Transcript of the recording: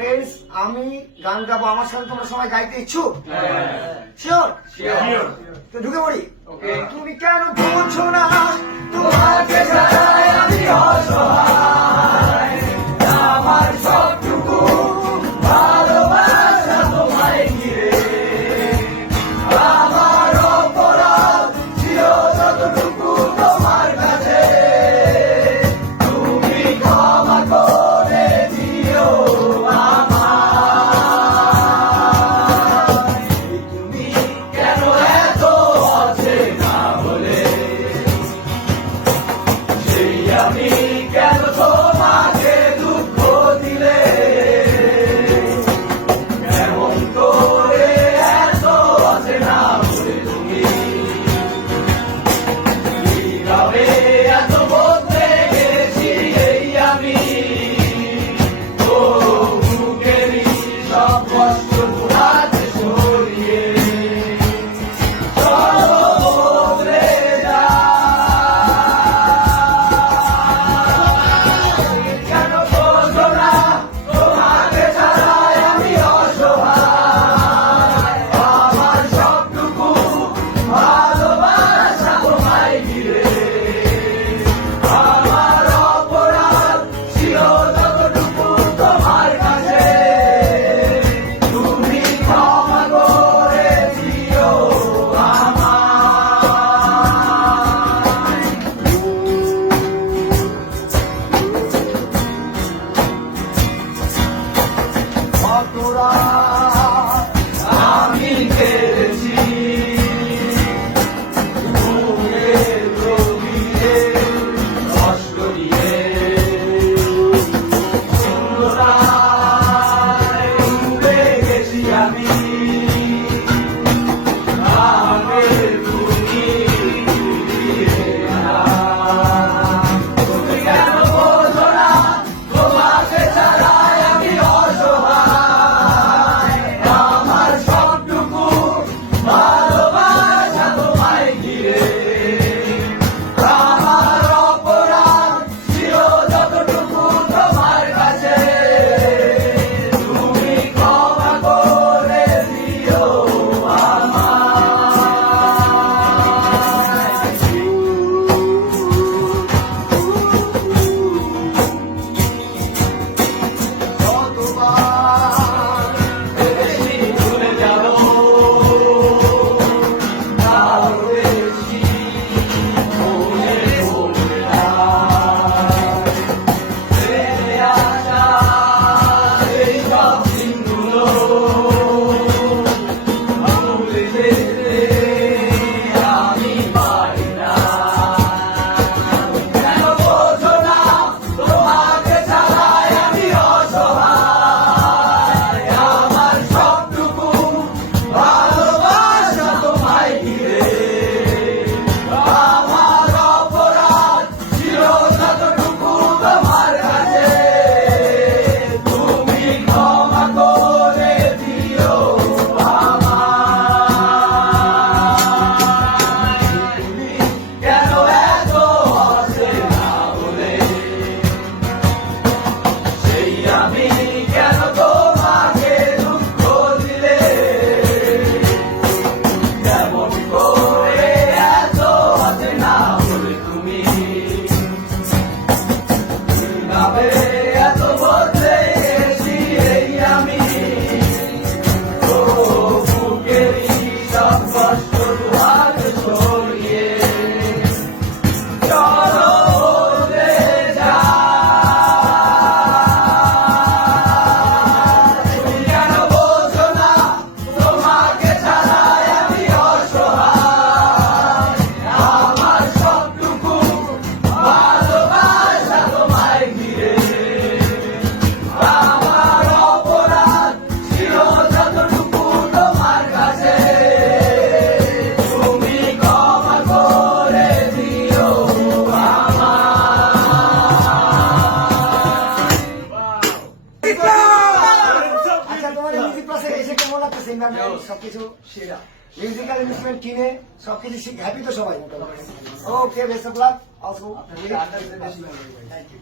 Friends, আমি গান গাবো, আমার সাথে তোমরা সবাই গাইতে ইচ্ছুক? শিওর? তো ঢুকে পড়ি। তুমি কেন বুঝছো না তোমাকে ছাড়াই আমি অসহায়, আমার সবটুকু ভালোবাসা তোমায় ঘিরে, আমার অপরাধ ছিল যতটুকু তোমার কাছে, তুমি ক্ষমা করে দিও আমায়। তুমি কেন এত অচেনা বলে, সেই আমি কেন তোমাকে দুঃখ দিলে, এমন করে এত অচেনা বলে তুমি নীরবে এত বলতে গেছি এই আমি, ও বুকেরই সব কষ্ট হাতে সরিয়ে সব বদলে যায়। কেন বোঝো না তোমাকে ছাড়াই আমি অসহায়, আমার সবটুকু ভালোবাসা তোমায় ঘিরে, আমার অপরাধ ছিল যতটুকু তোমার কাছে, তুমি ক্ষমা করে দিও আমায়। আমি পেরেছি ঘুমের গভীরে কষ্ট দিয়ে, শূন্যতায় ডুবে গেছি আমি, আমাদের তুমি ফিরিয়ে আনো। তুমি কেন বোঝো না তোমাকে ছাড়াই আমি অসহায়, আমার সবটুকু ভালোবাসা তোমায় ঘিরে, আমার অপরাধ ছিল যতটুকু তোমার কাছে, তুমি ক্ষমা করে দিও যতবার বেশি ভুলে যাব, তাও বেশি মনে পড়বে না। ফিরে আসা এই সব দিনগুলো ভুলে যেতে আমি পারি না। কেন বোঝো না তোমাকে ছাড়াই আমি অসহায়, আমার সবটুকু ভালোবাসা তোমায় ঘিরে, আমার অপরাধ ছিল যতটুকু তোমার কাছে, তুমি ক্ষমা করে দিও আমায়। তুমি কেন এত অচেনা বলে, সেই আমি কেন তোমাকে দুঃখ দিলে, এমন করে এত অচেনা বলে তুমি নীরবে এত বদলে গেছি এই আমি, ও বুকেরই সব কষ্ট হাতে সরিয়ে চলো বদলে যায়। তুমি কেন বোঝো না তোমাকে ছাড়াই আমি অসহায়, আমার সবটুকু ভালোবাসা তোমায় ঘিরে, আমার অপরাধ ছিল যতটুকু তোমার কাছে, তুমি ক্ষমা করে দিও আমায়। আচ্ছা, তোমার মিউজিক ক্লাসে এসে কেমন লাগতেছে? সবকিছু মিউজিক্যাল ইনস্ট্রুমেন্ট কিনে সবকিছু হ্যাপি তো সবাই মোটামুটি? Okay, best of luck. Thank you.